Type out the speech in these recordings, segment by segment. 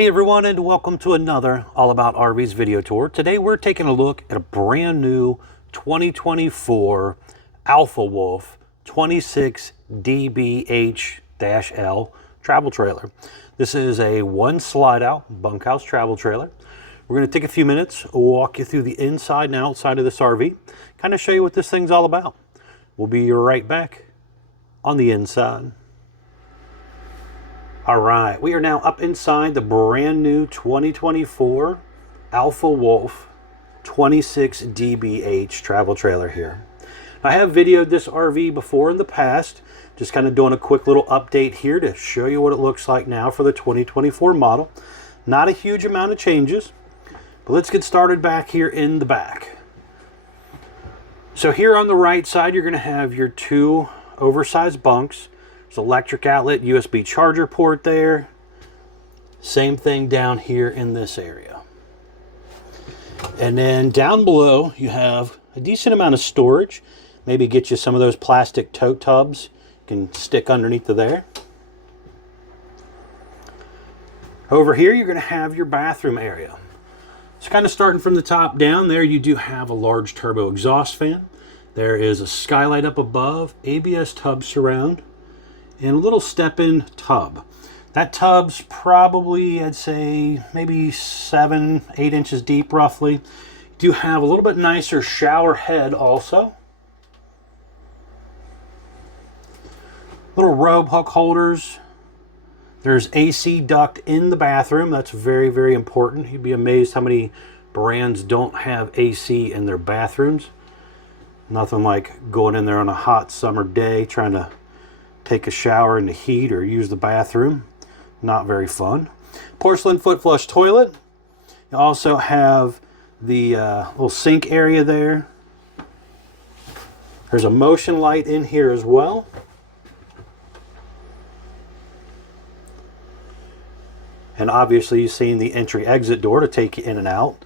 Hey everyone, and welcome to another All About RVs video tour. Today we're taking a look at a brand new 2024 Alpha Wolf 26 DBH-L travel trailer. This is a one slide out bunkhouse travel trailer. We're going to take a few minutes, walk you through the inside and outside of this RV, kind of show you what this thing's all about. We'll be right back on the inside. All right, we are now up inside the brand new 2024 Alpha Wolf 26 DBH travel trailer here. I have videoed this RV before in the past, just kind of doing a quick little update here to show you what it looks like now for the 2024 model. Not a huge amount of changes, but let's get started back here in the back. So here on the right side, you're going to have your two oversized bunks. There's electric outlet, USB charger port there. Same thing down here in this area. And then down below, you have a decent amount of storage. Maybe get you some of those plastic tote tubs you can stick underneath of there. Over here, you're going to have your bathroom area. So kind of starting from the top down there, you do have a large turbo exhaust fan. There is a skylight up above, ABS tub surround, and a little step-in tub. That tub's probably, I'd say, maybe 7-8 inches deep roughly. You do have a little bit nicer shower head also. Little robe hook holders. There's AC duct in the bathroom. That's very, very important. You'd be amazed how many brands don't have AC in their bathrooms. Nothing like going in there on a hot summer day trying to take a shower in the heat or use the bathroom. Not very fun. Porcelain foot flush toilet. You also have the little sink area there. There's a motion light in here as well. And obviously you've seen the entry exit door to take you in and out,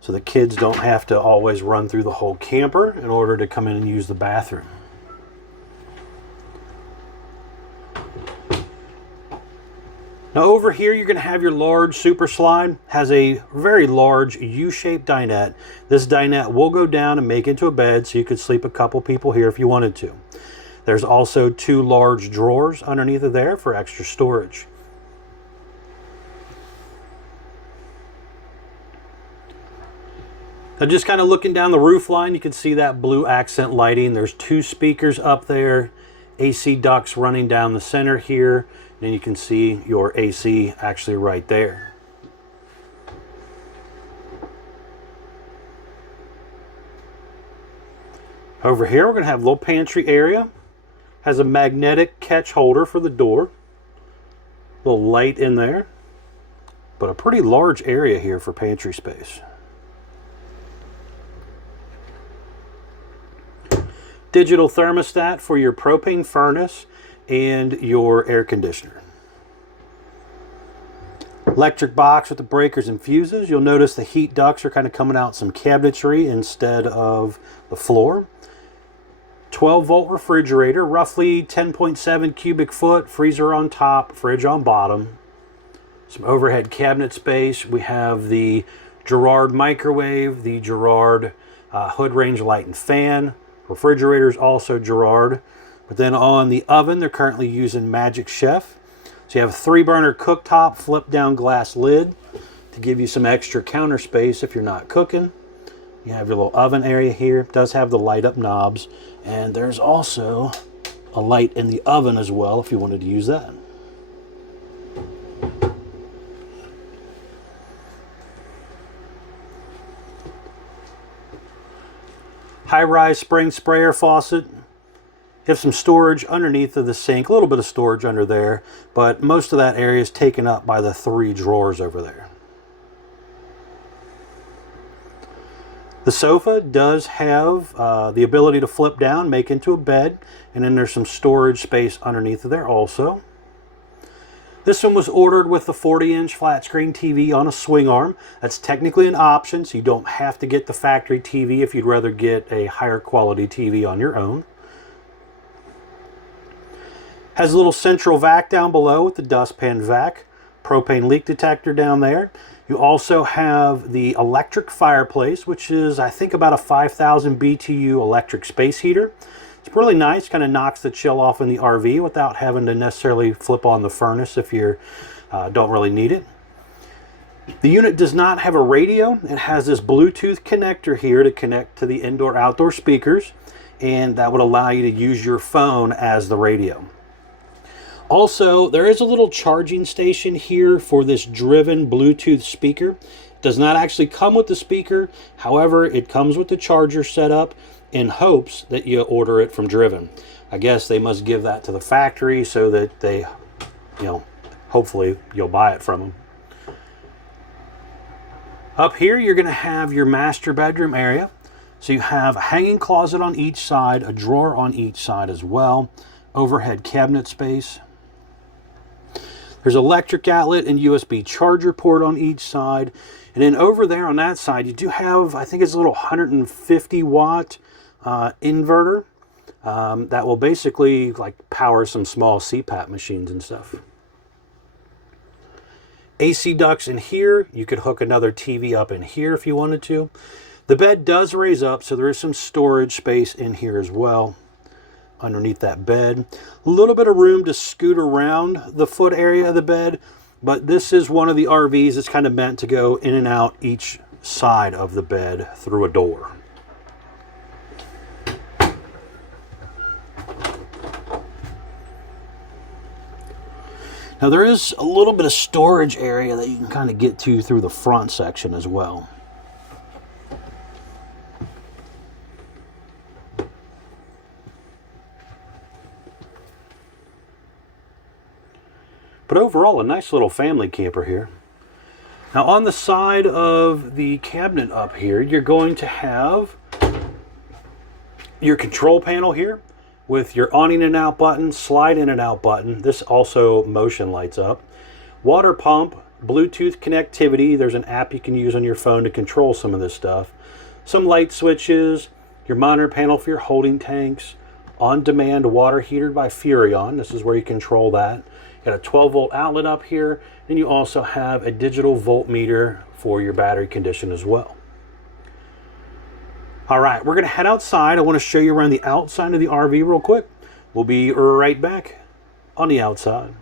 so the kids don't have to always run through the whole camper in order to come in and use the bathroom. Now over here, you're going to have your large super slide. Has a very large U-shaped dinette. This dinette will go down and make into a bed, so you could sleep a couple people here if you wanted to. There's also two large drawers underneath of there for extra storage. Now just kind of looking down the roof line, you can see that blue accent lighting. There's two speakers up there, AC ducts running down the center here. And you can see your AC actually right there. Over here, we're going to have a little pantry area. Has a magnetic catch holder for the door. Little light in there. But a pretty large area here for pantry space. Digital thermostat for your propane furnace and your air conditioner. Electric box with the breakers and fuses. You'll notice the heat ducts are kind of coming out some cabinetry instead of the floor. 12-volt refrigerator, roughly 10.7 cubic foot, freezer on top, fridge on bottom. Some overhead cabinet space. We have the Girard microwave, the Girard hood range light and fan. Refrigerator is also Girard. But then on the oven, they're currently using Magic Chef. So you have a 3-burner cooktop, flip down glass lid to give you some extra counter space if you're not cooking. You have your little oven area here. It does have the light up knobs. And there's also a light in the oven as well if you wanted to use that. High-rise spring sprayer faucet. You have some storage underneath of the sink, a little bit of storage under there, but most of that area is taken up by the 3 drawers over there. The sofa does have the ability to flip down, make into a bed, and then there's some storage space underneath of there also. This one was ordered with the 40-inch flat screen TV on a swing arm. That's technically an option, so you don't have to get the factory TV if you'd rather get a higher quality TV on your own. Has a little central vac down below with the dustpan vac. propane leak detector down there. You also have the electric fireplace, which is, I think, about a 5,000 BTU electric space heater. It's really nice, kind of knocks the chill off in the RV without having to necessarily flip on the furnace if you don't really need it. The unit does not have a radio. It has this Bluetooth connector here to connect to the indoor-outdoor speakers, and that would allow you to use your phone as the radio. Also, there is a little charging station here for this driven Bluetooth speaker. It does not actually come with the speaker. However, it comes with the charger set up in hopes that you order it from Driven. I guess they must give that to the factory so that they, hopefully you'll buy it from them. Up here, you're going to have your master bedroom area. So you have a hanging closet on each side, a drawer on each side as well, overhead cabinet space. There's electric outlet and USB charger port on each side. And then over there on that side, you do have, I think it's a little 150 watt inverter that will basically like power some small CPAP machines and stuff. AC ducts in here. You could hook another TV up in here if you wanted to. The bed does raise up, so there is some storage space in here as well underneath that bed. A little bit of room to scoot around the foot area of the bed, but this is one of the RVs that's kind of meant to go in and out each side of the bed through a door. Now there is a little bit of storage area that you can kind of get to through the front section as well. But overall, a nice little family camper here. Now on the side of the cabinet up here, you're going to have your control panel here with your on in and out button, slide in and out button. This also motion lights up. Water pump, Bluetooth connectivity. There's an app you can use on your phone to control some of this stuff. Some light switches, your monitor panel for your holding tanks, on-demand water heater by Furrion. This is where you control that. You got a 12-volt outlet up here, and you also have a digital voltmeter for your battery condition as well. All right, we're gonna head outside. I wanna show you around the outside of the RV real quick. We'll be right back on the outside.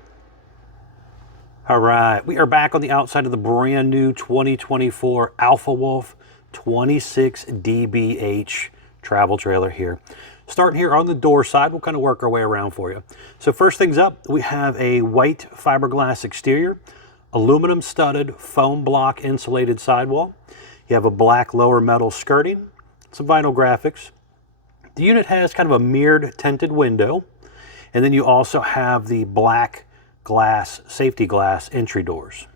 All right, we are back on the outside of the brand new 2024 Alpha Wolf 26 DBH travel trailer here. Starting here on the door side, we'll kind of work our way around for you. So first things up, we have a white fiberglass exterior, aluminum studded foam block insulated sidewall. You have a black lower metal skirting, some vinyl graphics. The unit has kind of a mirrored tinted window, and then you also have the black glass, safety glass entry doors.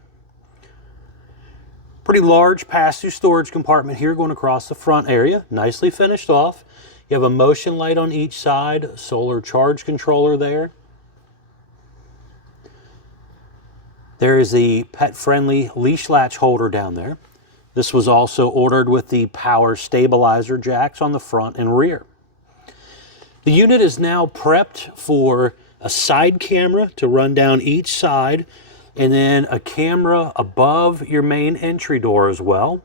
Pretty large pass-through storage compartment here going across the front area, nicely finished off. You have a motion light on each side, solar charge controller there. There is the pet-friendly leash latch holder down there. This was also ordered with the power stabilizer jacks on the front and rear. The unit is now prepped for a side camera to run down each side, and then a camera above your main entry door as well,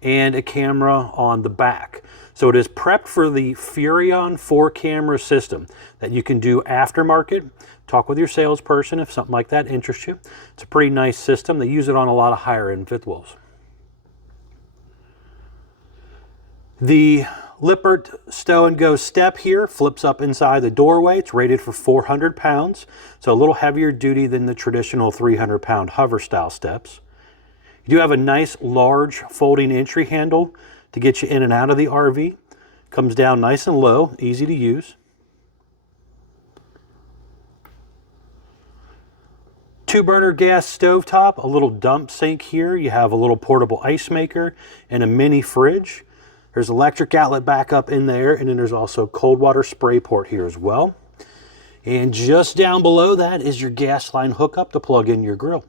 and a camera on the back. So it is prepped for the Furrion 4-camera system that you can do aftermarket. Talk with your salesperson if something like that interests you. It's a pretty nice system. They use it on a lot of higher-end fifth wheels. The Lippert Stow and Go step here flips up inside the doorway. It's rated for 400 pounds, so a little heavier duty than the traditional 300-pound hover style steps. You do have a nice large folding entry handle to get you in and out of the RV. Comes down nice and low, easy to use. Two-burner gas stovetop, a little dump sink here. You have a little portable ice maker and a mini fridge. There's electric outlet backup in there, and then there's also cold water spray port here as well. And just down below that is your gas line hookup to plug in your grill.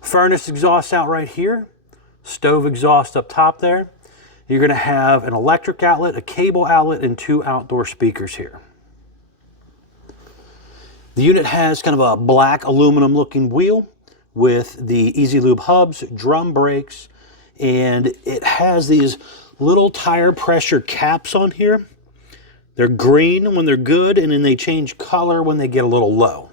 Furnace exhaust out right here. Stove exhaust up top there. You're going to have an electric outlet, a cable outlet, and 2 outdoor speakers here. The unit has kind of a black aluminum looking wheel with the Easy Lube hubs, drum brakes, and it has these little tire pressure caps on here. They're green when they're good, and then they change color when they get a little low.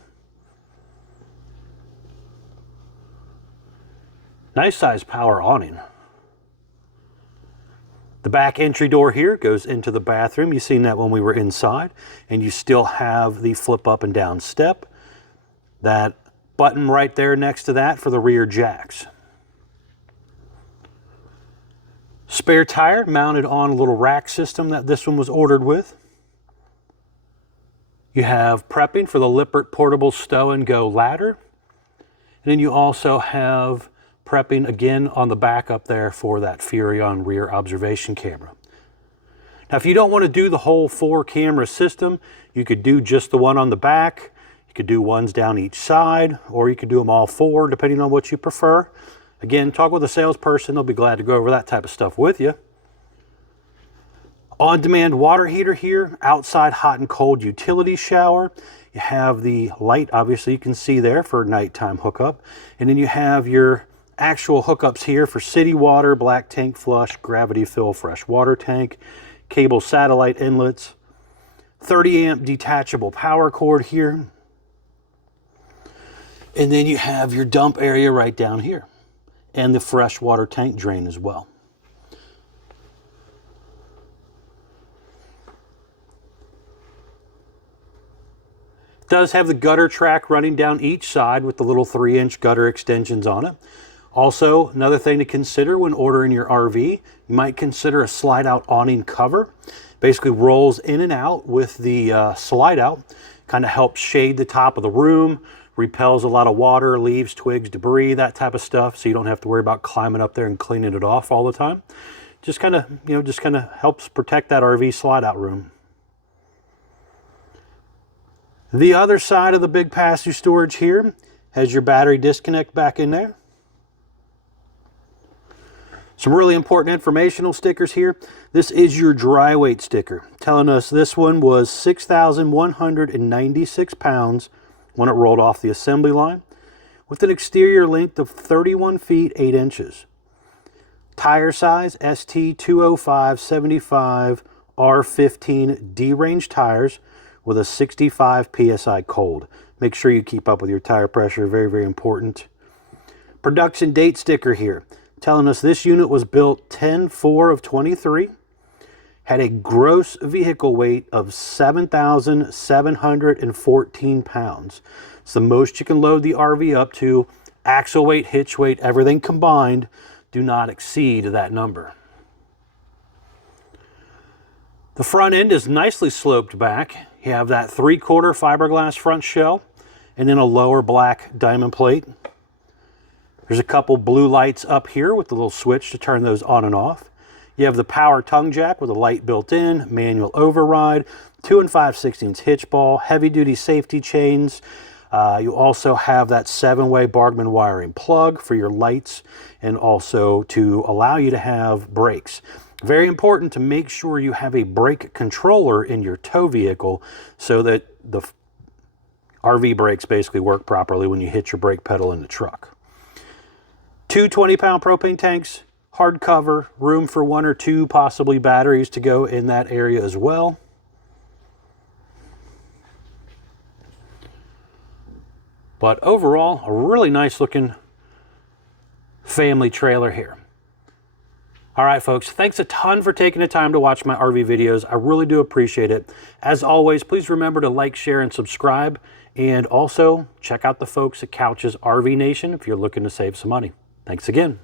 Nice size power awning. The back entry door here goes into the bathroom. You've seen that when we were inside, and you still have the flip up and down step. That button right there next to that for the rear jacks. Spare tire mounted on a little rack system that this one was ordered with. You have prepping for the Lippert portable stow and go ladder. And then you also have prepping again on the back up there for that Furrion rear observation camera. Now, if you don't want to do the whole 4 camera system, you could do just the one on the back. You could do ones down each side, or you could do them all 4, depending on what you prefer. Again, talk with a salesperson. They'll be glad to go over that type of stuff with you. On-demand water heater here, outside hot and cold utility shower. You have the light, obviously you can see there for nighttime hookup. And then you have your actual hookups here for city water, black tank flush, gravity fill fresh water tank, cable satellite inlets, 30 amp detachable power cord here. And then you have your dump area right down here and the fresh water tank drain as well. It does have the gutter track running down each side with the little 3-inch gutter extensions on it. Also, another thing to consider when ordering your RV, you might consider a slide out awning cover. Basically rolls in and out with the slide out, kind of helps shade the top of the room, repels a lot of water, leaves, twigs, debris, that type of stuff, so you don't have to worry about climbing up there and cleaning it off all the time. Just kind of, just kind of helps protect that RV slide out room. The other side of the big pass-through storage here has your battery disconnect back in there. Some really important informational stickers here. This is your dry weight sticker, telling us this one was 6,196 pounds when it rolled off the assembly line, with an exterior length of 31 feet 8 inches. Tire size ST 205/75 R15 D-range tires with a 65 PSI cold. Make sure you keep up with your tire pressure, very, very important. Production date sticker here, telling us this unit was built 10/4 of 23, had a gross vehicle weight of 7,714 pounds. It's the most you can load the RV up to. Axle weight, hitch weight, everything combined, do not exceed that number. The front end is nicely sloped back. You have that 3/4 fiberglass front shell and then a lower black diamond plate. There's a couple blue lights up here with the little switch to turn those on and off. You have the power tongue jack with a light built in, manual override, 2 5/16 hitch ball, heavy duty safety chains. You also have that 7-way Bargman wiring plug for your lights and also to allow you to have brakes. Very important to make sure you have a brake controller in your tow vehicle so that the RV brakes basically work properly when you hit your brake pedal in the truck. 2 20-pound propane tanks, hard cover, room for 1 or 2 possibly batteries to go in that area as well. But overall, a really nice looking family trailer here. All right, folks, thanks a ton for taking the time to watch my RV videos. I really do appreciate it. As always, please remember to like, share, and subscribe. And also check out the folks at Couch's RV Nation if you're looking to save some money. Thanks again.